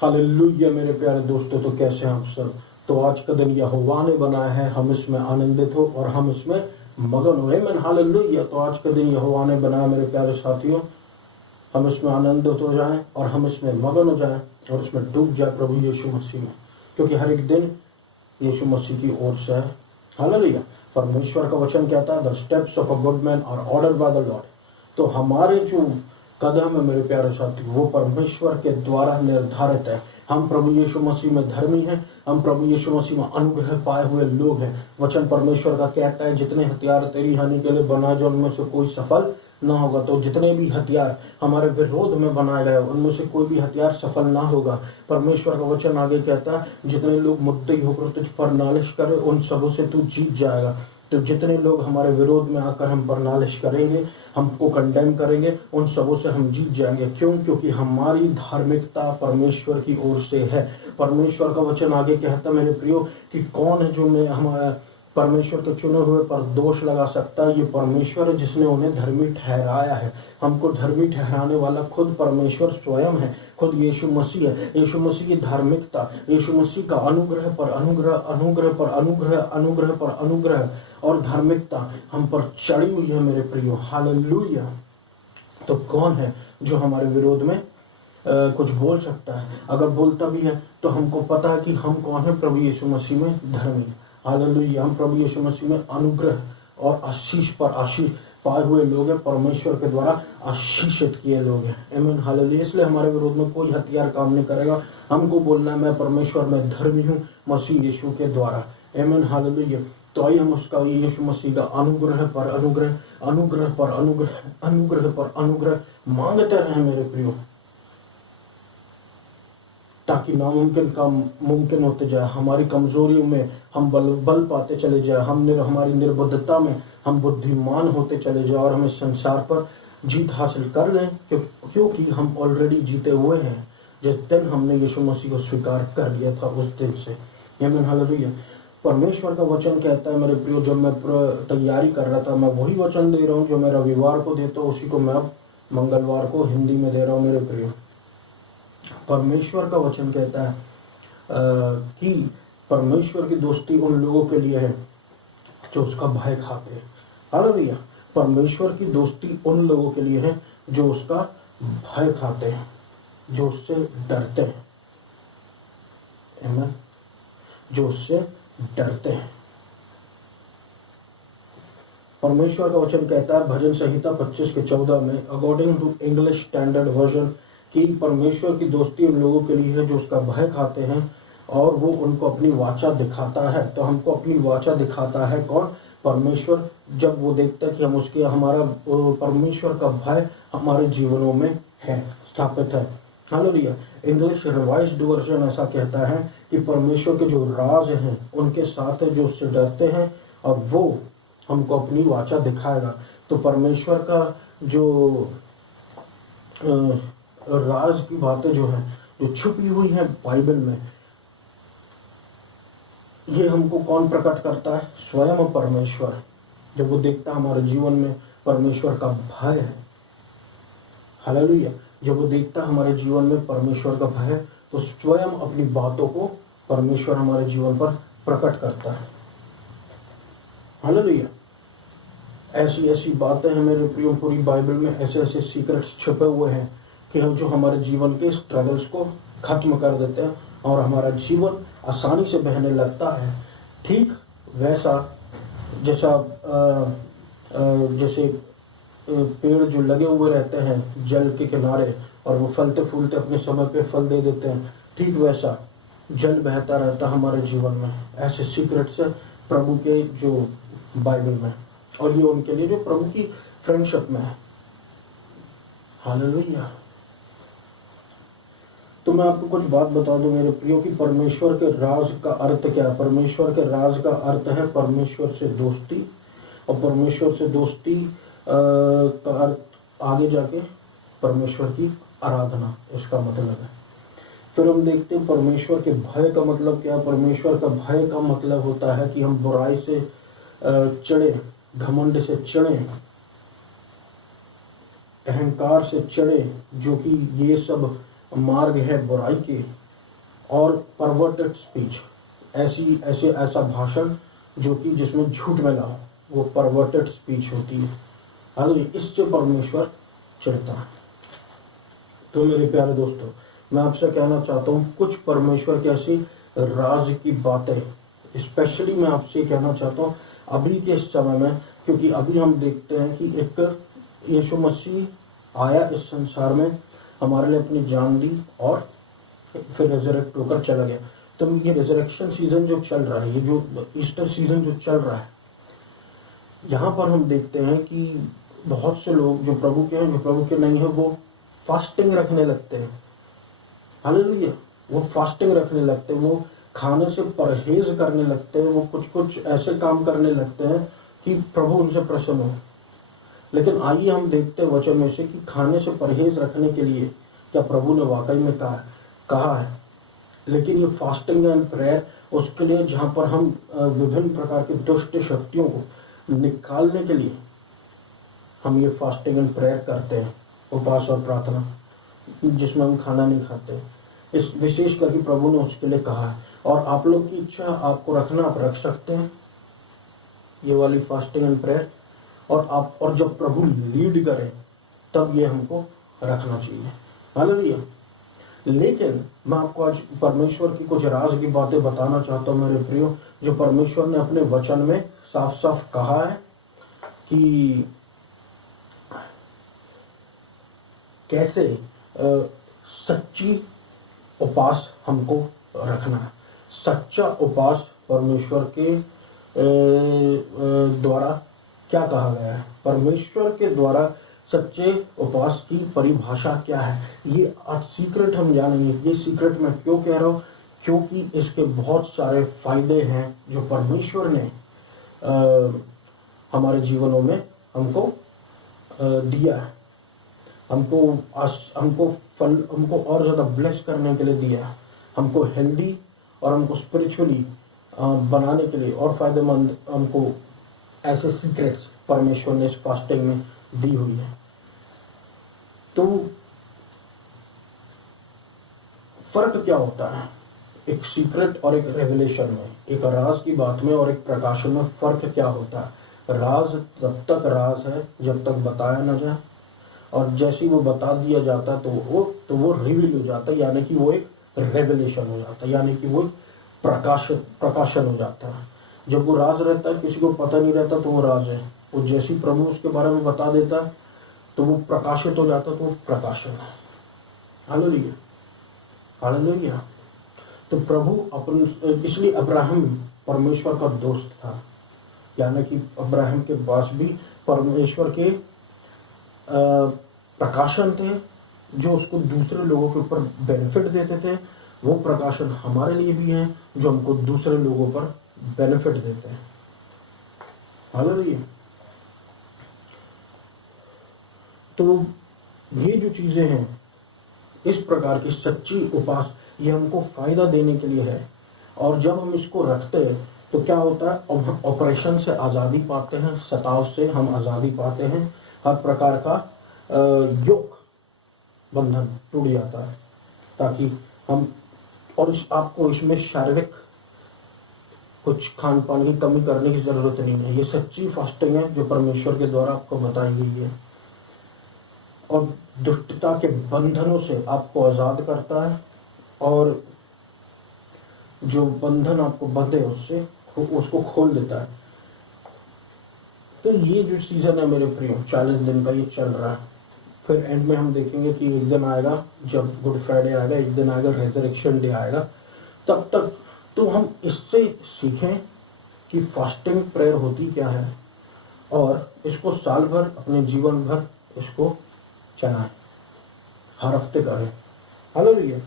Hallelujah मेरे प्यारे दोस्तों, तो कैसे हैं आप सब। तो आज का दिन यहोवा ने बनाया है, हम इसमें आनंदित हो और हम इसमें मगन हो। आमीन, हालेलुया। तो आज का दिन यहोवा ने बनाया मेरे प्यारे साथियों, हम इसमें आनंदित हो जाएं और हम इसमें मगन हो जाएं और इसमें डूब जाए प्रभु यीशु मसीह में, क्योंकि हर एक दिन यीशु मसीह की ओर से है। हालेलुया। परमेश्वर का वचन कहता है, the steps of a good man are ordered by the Lord. तो हमारे जो कदम है मेरे प्यारे साथी, वो परमेश्वर के द्वारा निर्धारित है। हम प्रभु यीशु मसीह में धर्मी हैं, हम प्रभु यीशु मसीह में अनुग्रह पाए हुए लोग हैं। वचन परमेश्वर का कहता है, जितने हथियार तेरी हानि के लिए बनाए जाए उनमें से कोई सफल ना होगा। तो जितने भी हथियार हमारे विरोध में बनाए गए उनमें से कोई भी हथियार सफल ना होगा। परमेश्वर का वचन आगे कहता है, जितने लोग मुद्दई होकर तुझ पर नालिश करे उन सबों से तू जीत जाएगा। तो जितने लोग हमारे विरोध में आकर हम पर नालिश करेंगे, हमको कंडेम करेंगे, उन सबों से हम जीत जाएंगे। क्यों? क्योंकि हमारी धार्मिकता परमेश्वर की ओर से है। परमेश्वर का वचन आगे कहता मेरे प्रियो कि कौन है जो मैं हमारा परमेश्वर के चुने हुए पर दोष लगा सकता है। ये परमेश्वर है जिसने उन्हें धर्मी ठहराया है। हमको धर्मी ठहराने वाला खुद परमेश्वर स्वयं है, खुद यीशु मसीह है। यीशु मसीह की धार्मिकता, यीशु मसीह का अनुग्रह पर अनुग्रह, अनुग्रह पर अनुग्रह, अनुग्रह पर अनुग्रह और धार्मिकता हम पर चढ़ी हुई है मेरे प्रियो। हालेलुया। तो कौन है जो हमारे विरोध में कुछ बोल सकता है? अगर बोलता भी है तो हमको पता है कि हम कौन है, प्रभु यीशु मसीह में धर्मी। हालेलुया। हम प्रभु यीशु मसीह में अनुग्रह और आशीष पर आशीष पाए हुए लोग हैं, परमेश्वर के द्वारा आशीषित किए लोग हैं। आमीन, हालेलुया। इसलिए हमारे विरोध में कोई हथियार काम नहीं करेगा। हमको बोलना है, मैं परमेश्वर में धर्मी हूँ मसीह यीशु के द्वारा। आमीन, हालेलुया। तो आइए हम उसका यीशु मसीह का अनुग्रह पर अनुग्रह, अनुग्रह पर अनुग्रह, अनुग्रह पर अनुग्रह मांगते रहें मेरे प्रियो, ताकि नामुमकिन का मुमकिन होते जाए। हमारी कमजोरियों में हम बल पाते चले जाए, हमारी निर्बुद्धता में हम बुद्धिमान होते चले जाए और हम इस संसार पर जीत हासिल कर लें, क्योंकि हम ऑलरेडी जीते हुए हैं। जिस दिन हमने यीशु मसीह को स्वीकार कर लिया था उस दिन से। आमीन, हालेलुया। परमेश्वर का वचन कहता है मेरे प्रियो, जब मैं तैयारी कर रहा था, मैं वही वचन दे रहा हूँ जो मैं रविवार को देता हूँ, उसी को मैं अब मंगलवार को हिंदी में दे रहा हूँ मेरे प्रियो। परमेश्वर का वचन कहता है कि परमेश्वर की दोस्ती उन लोगों के लिए है जो उसका भय खाते हैं। हालेलुया। परमेश्वर की दोस्ती उन लोगों के लिए है जो उसका भय खाते हैं, जो उससे डरते हैं। आमीन, जो उससे डरते हैं। परमेश्वर का वचन कहता है भजन संहिता 25:14 में, according to English standard version, कि परमेश्वर की दोस्ती उन लोगों के लिए है जो उसका भय खाते हैं और वो उनको अपनी वाचा दिखाता है। तो हमको अपनी वाचा दिखाता है कौन? परमेश्वर। जब वो देखता है कि हम उसके हमारा परमेश्वर का भय हमारे जीवनों में है, स्थापित है। हालेलुया। इंग्लिश रिवाइज्ड वर्जन ऐसा कहता है कि परमेश्वर के जो राज हैं उनके साथ है जो उससे डरते हैं और वो हमको अपनी वाचा दिखाएगा। तो परमेश्वर का जो राज की बातें जो है, जो छुपी हुई है बाइबल में, ये हमको कौन प्रकट करता है? स्वयं परमेश्वर। जब वो देखता हमारे जीवन में परमेश्वर का भय है, हालेलुया, जब वो देखता हमारे जीवन में परमेश्वर का भय है, तो स्वयं अपनी बातों को परमेश्वर हमारे जीवन पर प्रकट करता है। हालेलुया। ऐसी ऐसी बातें हैं मेरे प्रियो, पूरी बाइबल में ऐसे ऐसे सीक्रेट्स छुपे हुए हैं कि हम जो हमारे जीवन के स्ट्रगल्स को खत्म कर देते हैं और हमारा जीवन आसानी से बहने लगता है। ठीक वैसा जैसा जैसे पेड़ जो लगे हुए रहते हैं जल के किनारे और वो फलते फूलते अपने समय पे फल दे देते हैं, ठीक वैसा जल बहता रहता हमारे जीवन में। ऐसे सीक्रेट्स है प्रभु के जो बाइबल में, और ये उनके लिए जो प्रभु की फ्रेंडशिप में है। हालेलुया। तो मैं आपको कुछ बात बता दूं मेरे प्रियो कि परमेश्वर के राज का अर्थ क्या है। परमेश्वर के राज का अर्थ है परमेश्वर से दोस्ती, और परमेश्वर से दोस्ती का अर्थ आगे जाके परमेश्वर की आराधना, इसका मतलब है। फिर हम देखते हैं परमेश्वर के भय का मतलब क्या है। परमेश्वर का भय का मतलब होता है कि हम बुराई से चढ़े, घमंड से चढ़े, अहंकार से चढ़े, जो कि ये सब मार्ग है बुराई के, और परवर्टेड स्पीच, ऐसा भाषण जो कि जिसमें झूठ मिला हो, वो परवर्टेड स्पीच होती है। हालांकि इससे परमेश्वर चिढ़ता है। तो मेरे प्यारे दोस्तों, मैं आपसे कहना चाहता हूँ कुछ परमेश्वर की ऐसी राज की बातें, स्पेशली मैं आपसे कहना चाहता हूँ अभी के इस समय में, क्योंकि अभी हम देखते हैं कि एक यीशु मसीह आया इस संसार में, हमारे लिए अपनी जान दी और फिर रेजरेक्ट होकर चला गया। तो ये रेजरेक्शन सीजन जो चल रहा है, ये जो ईस्टर सीजन जो चल रहा है, यहाँ पर हम देखते हैं कि बहुत से लोग जो प्रभु के हैं, जो प्रभु के नहीं है, वो फास्टिंग रखने लगते हैं। हालेलुया, वो फास्टिंग रखने लगते हैं, वो खाने से परहेज करने लगते हैं, वो कुछ ऐसे काम करने लगते हैं कि प्रभु उनसे प्रसन्न हो। लेकिन आइए हम देखते हैं वचन में से कि खाने से परहेज रखने के लिए क्या प्रभु ने वाकई में कहा है। लेकिन ये फास्टिंग एंड प्रेयर उसके लिए, जहाँ पर हम विभिन्न प्रकार की दुष्ट शक्तियों को निकालने के लिए हम ये फास्टिंग एंड प्रेयर करते हैं, उपवास और प्रार्थना, जिसमें हम खाना नहीं खाते। इस विशेष करके प्रभु ने उसके लिए कहा है, और आप लोग की इच्छा आपको रखना, आप रख सकते हैं ये वाली फास्टिंग एंड प्रेयर, और जब प्रभु लीड करे तब ये हमको रखना चाहिए। हालेलुया। लेकिन मैं आपको आज परमेश्वर की कुछ राज की बातें बताना चाहता हूँ मेरे प्रियो, जो परमेश्वर ने अपने वचन में साफ साफ कहा है कि कैसे सच्ची उपवास हमको रखना है। सच्चा उपवास परमेश्वर के द्वारा क्या कहा गया है, परमेश्वर के द्वारा सच्चे उपवास की परिभाषा क्या है, ये आज सीक्रेट हम जानेंगे। ये सीक्रेट मैं क्यों कह रहा हूँ, क्योंकि इसके बहुत सारे फायदे हैं जो परमेश्वर ने हमारे जीवनों में हमको दिया है, हमको और ज़्यादा ब्लेस करने के लिए दिया है, हमको हेल्दी और हमको स्पिरिचुअली बनाने के लिए और फायदेमंद हमको ऐसे सीक्रेट्स परमेश्वर ने इस फास्टिंग में दी हुई है। तो फर्क क्या होता है एक सीक्रेट और एक रेवलेशन में, एक राज की बात में और एक प्रकाशन में फर्क क्या होता है। राज तब तक राज है जब तक बताया ना जाए, और जैसे ही वो बता दिया जाता है तो वो रिवील हो जाता है, यानी कि वो एक रेवलेशन हो जाता है, यानी कि वो प्रकाशन हो जाता है। जब वो राज रहता है, किसी को पता नहीं रहता, तो वो राज है। वो जैसे ही प्रभु उसके बारे में बता देता है तो वो प्रकाशित हो जाता है, तो वो प्रकाशन है। Hallelujah, hallelujah. तो प्रभु इसलिए अब्राहम परमेश्वर का दोस्त था, यानी कि अब्राहम के पास भी परमेश्वर के प्रकाशन थे जो उसको दूसरे लोगों के ऊपर बेनिफिट देते थे। वो प्रकाशन हमारे लिए भी हैं जो हमको दूसरे लोगों पर बेनिफिट देते हैं। हालेलुया। तो ये जो चीजें हैं, इस प्रकार की सच्ची उपवास, ये हमको फायदा देने के लिए है। और जब हम इसको रखते हैं तो क्या होता है, ऑपरेशन से आज़ादी पाते हैं, सताव से हम आज़ादी पाते हैं, हर प्रकार का योक बंधन टूट जाता है, ताकि हम और आपको इसमें शारीरिक कुछ खान पान की कमी करने की ज़रूरत नहीं है। ये सच्ची फास्टिंग है जो परमेश्वर के द्वारा आपको बताई गई है, और दुष्टता के बंधनों से आपको आज़ाद करता है, और जो बंधन आपको बंधे उसको खोल देता है। तो ये जो सीज़न है मेरे प्रियो, 40 दिन का ये चल रहा है। फिर एंड में हम देखेंगे कि एक दिन आएगा जब गुड फ्राइडे आएगा, एक दिन आएगा रेजरेक्शन डे आएगा। तब तक तो हम इससे सीखें कि फास्टिंग प्रेयर होती क्या है, और इसको साल भर अपने जीवन भर इसको चलाएं, हर हफ्ते करें। हालेलुया।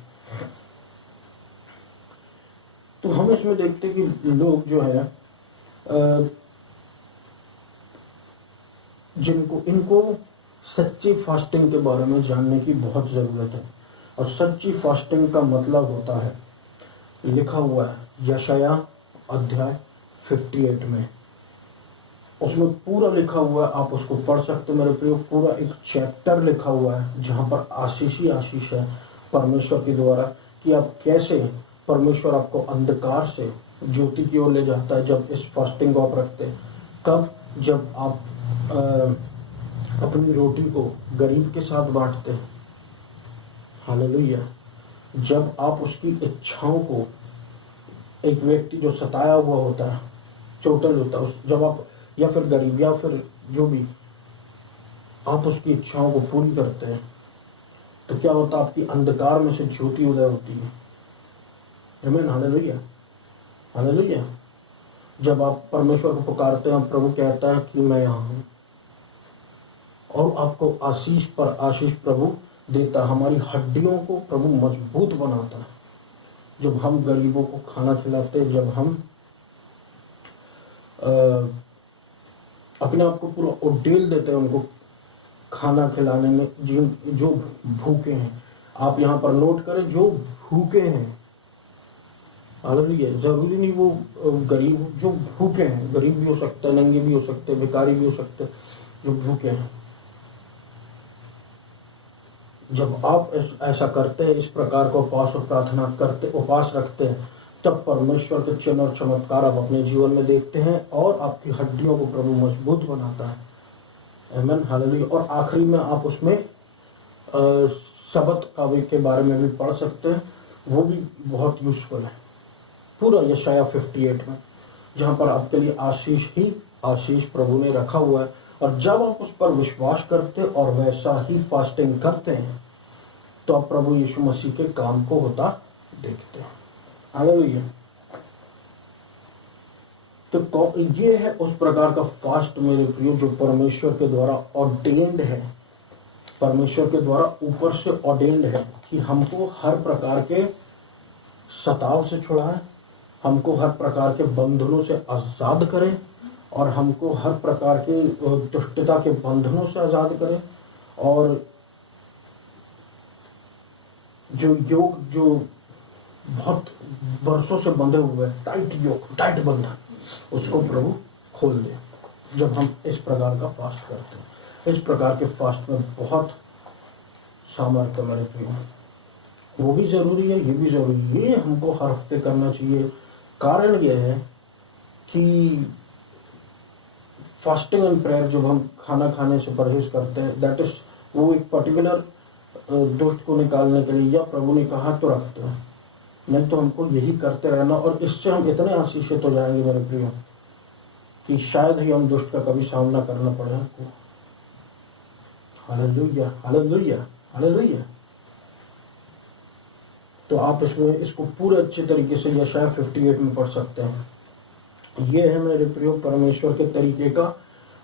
तो हम इसमें देखते हैं कि लोग जो है इनको सच्ची फास्टिंग के बारे में जानने की बहुत ज़रूरत है। और सच्ची फास्टिंग का मतलब होता है, लिखा हुआ है यशाया अध्याय 58 में, उसमें पूरा लिखा हुआ है, आप उसको पढ़ सकते हो मेरे प्रियो। पूरा एक चैप्टर लिखा हुआ है जहाँ पर आशीष ही आशीष है परमेश्वर के द्वारा, कि आप कैसे परमेश्वर आपको अंधकार से ज्योति की ओर ले जाता है जब इस फास्टिंग को आप रखते हैं। कब? जब आप अपनी रोटी को गरीब के साथ बांटते हैं। हालेलुया। जब आप उसकी इच्छाओं को, एक व्यक्ति जो सताया हुआ होता है, चोटिल होता है, जब आप, या फिर गरीब, या फिर जो भी, आप उसकी इच्छाओं को पूरी करते हैं, तो क्या होता है? आपकी अंधकार में से ज्योति उदय होती है। आमीन। Hallelujah, hallelujah. जब आप परमेश्वर को पुकारते हैं, प्रभु कहता है कि मैं यहाँ हूँ, और आपको आशीष पर आशीष प्रभु देता। हमारी हड्डियों को प्रभु मजबूत बनाता है जब हम गरीबों को खाना खिलाते हैं, जब हम अपने आप को पूरा उडेल देते हैं उनको खाना खिलाने में, जो भूखे हैं। आप यहाँ पर नोट करें, जो भूखे हैं, हालेलुया। जरूरी नहीं वो गरीब हो, जो भूखे हैं। गरीब भी हो सकते हैं, नंगे भी हो सकते हैं, भिखारी भी हो सकते हैं, जो भूखे हैं। जब आप ऐसा करते हैं, इस प्रकार का उपवास और प्रार्थना करते, उपवास रखते हैं, तब परमेश्वर के चिन्ह और चमत्कार आप अपने जीवन में देखते हैं, और आपकी हड्डियों को प्रभु मजबूत बनाता है। आमीन, हालेलुया। और आखिरी में आप उसमें सबत कावे के बारे में भी पढ़ सकते हैं, वो भी बहुत यूजफुल है। पूरा यशाया 58 में, जहाँ पर आपके लिए आशीष ही आशीष प्रभु ने रखा हुआ है। और जब आप उस पर विश्वास करते और वैसा ही फास्टिंग करते हैं, तो आप प्रभु यीशु मसीह के काम को होता देखते हैं। हालेलुया। तो ये है उस प्रकार का फास्ट मेरे प्रियो, जो परमेश्वर के द्वारा ऑर्डेन्ड है, परमेश्वर के द्वारा ऊपर से ऑर्डेन्ड है, कि हमको हर प्रकार के सताव से छुड़ाए, हमको हर प्रकार के बंधनों से आजाद करे, और हमको हर प्रकार के दुष्टता के बंधनों से आजाद करे। और जो योग, जो बहुत वर्षों से बंधे हुए टाइट योग, टाइट बंधन, उसको प्रभु खोल दे जब हम इस प्रकार का फास्ट करते हैं। इस प्रकार के फास्ट में बहुत सामर्थ्य मेरे प्रिय, वो भी जरूरी है, ये भी जरूरी है। ये हमको हर हफ्ते करना चाहिए। कारण ये है कि फास्टिंग एंड प्रेयर, जब हम खाना खाने से परहेज करते हैं, दैट इज, वो एक पर्टिकुलर दुष्ट को निकालने के लिए, या प्रभु ने कहा तो रखते हैं। नहीं तो हमको यही करते रहना, और इससे हम इतने आशीषित हो जाएंगे मेरे प्रिय, कि शायद ही हम दुष्ट का कभी सामना करना पड़े हमको। Hallelujah, hallelujah, hallelujah. तो आप इसमें इसको पूरे अच्छे तरीके से यशाया 58 में पढ़ सकते हैं। ये है मेरे प्रिय परमेश्वर के तरीके का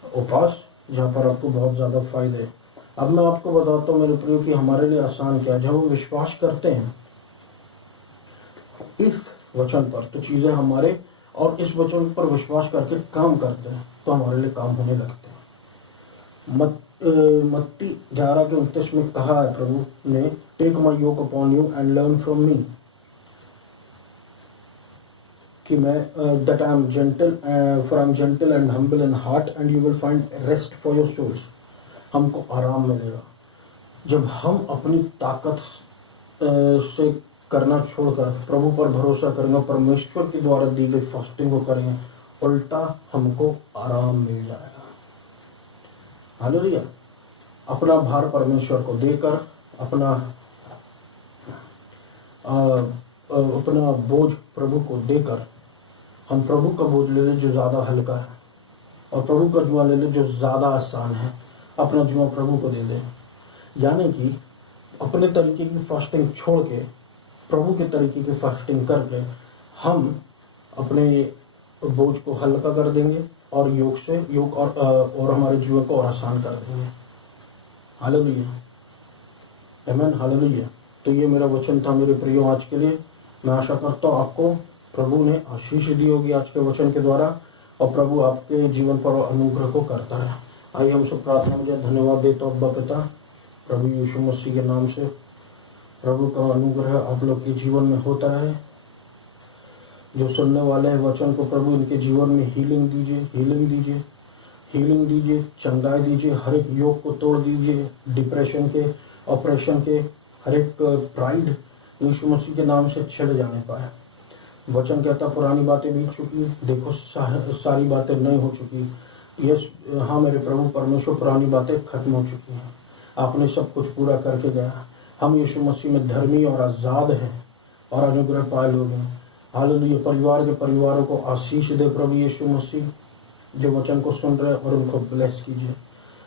उपवास, जहाँ पर आपको बहुत ज़्यादा फायदे हैं। अब मैं आपको बताता हूँ मेरे प्रिय कि हमारे लिए आसान क्या है। जब हम विश्वास करते हैं इस वचन पर, तो चीज़ें हमारे, और इस वचन पर विश्वास करके काम करते हैं, तो हमारे लिए काम होने लगते हैं। मत्ती 11:29 में कहा है प्रभु ने, take my yoke upon you and learn from me, कि मैं that I am gentle, for I am gentle and humble in heart and you will find rest for your souls. हमको आराम मिलेगा जब हम अपनी ताकत से करना छोड़कर प्रभु पर भरोसा करेंगे, परमेश्वर के द्वारा दी गई फास्टिंग को करेंगे, उल्टा हमको आराम मिल जाएगा। हालेलुया। अपना भार परमेश्वर को देकर, अपना बोझ प्रभु को देकर, हम प्रभु का बोझ ले लें जो ज़्यादा हल्का है, और प्रभु का जुआ ले लें जो ज़्यादा आसान है। अपना जुआ प्रभु को दे दें, यानी कि अपने तरीके की फास्टिंग छोड़ के प्रभु के तरीके की फास्टिंग करके हम अपने बोझ को हल्का कर देंगे, और योग और हमारे जीवन को और आसान कर देंगे। हालेलुया, आमीन, हालेलुया। तो ये मेरा वचन था मेरे प्रियो आज के लिए। मैं आशा करता हूँ आपको प्रभु ने आशीष दी होगी आज के वचन के द्वारा, और प्रभु आपके जीवन पर अनुग्रह को करता है। आइए हम सब प्रार्थना में धन्यवाद देता हूँ। अब्बा पिता, प्रभु यीशु मसीह के नाम से प्रभु का अनुग्रह आप लोग के जीवन में होता है। जो सुनने वाले हैं वचन को, प्रभु इनके जीवन में हीलिंग दीजिए, हीलिंग दीजिए, हीलिंग दीजिए, चंगाई दीजिए, हर एक योग को तोड़ दीजिए, डिप्रेशन के, ऑपरेशन के, हर एक प्राइड यीशु मसीह के नाम से छिड़ जाने पाए। वचन कहता पुरानी बातें बीत चुकी, देखो सारी बातें नई हो चुकी। यस, हाँ मेरे प्रभु परमेश्वर, पुरानी बातें खत्म हो चुकी हैं, आपने सब कुछ पूरा करके गया। हम यीशु मसीह में धर्मी और आज़ाद हैं और अनुग्रह पाए लोग हैं। हालेलुया। परिवार के परिवारों को आशीष दे प्रभु यीशु मसीह, जो वचन को सुन रहे और उनको ब्लेस कीजिए।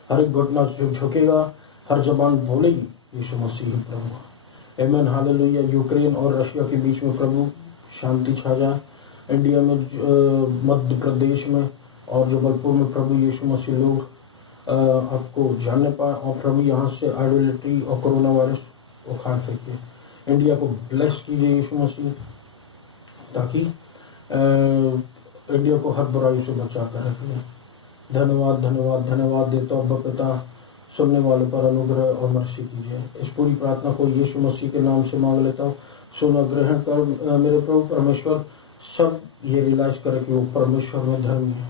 हर एक घटना जो झुकेगा, हर जबान बोलेगी यीशु मसीह प्रभु। आमीन। हालेलुया। यूक्रेन और रशिया के बीच में प्रभु शांति छा जाए। इंडिया में, मध्य प्रदेश में और जबलपुर में प्रभु यीशु मसीह लोग आपको जानने पाए और प्रभु यहाँ से आइडोलिटी और कोरोना वायरस उखाड़ फेंकिए। इंडिया को ब्लेस कीजिए यीशु मसीह, ताकि इंडिया को हर बुराई से बचा कर रखिए। धन्यवाद धन्यवाद धन्यवाद देता हूँ पिता, सुनने वाले पर अनुग्रह और मर्सी कीजिए। इस पूरी प्रार्थना को यीशु मसीह के नाम से मांग लेता हूँ। सुना ग्रहण कर मेरे प्रभु परमेश्वर, सब ये रियलाइज करें कि वो परमेश्वर में धर्मी है।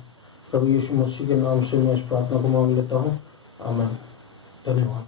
प्रभु यीशु मसीह के नाम से मैं इस प्रार्थना को मांग लेता हूँ। आमीन। धन्यवाद।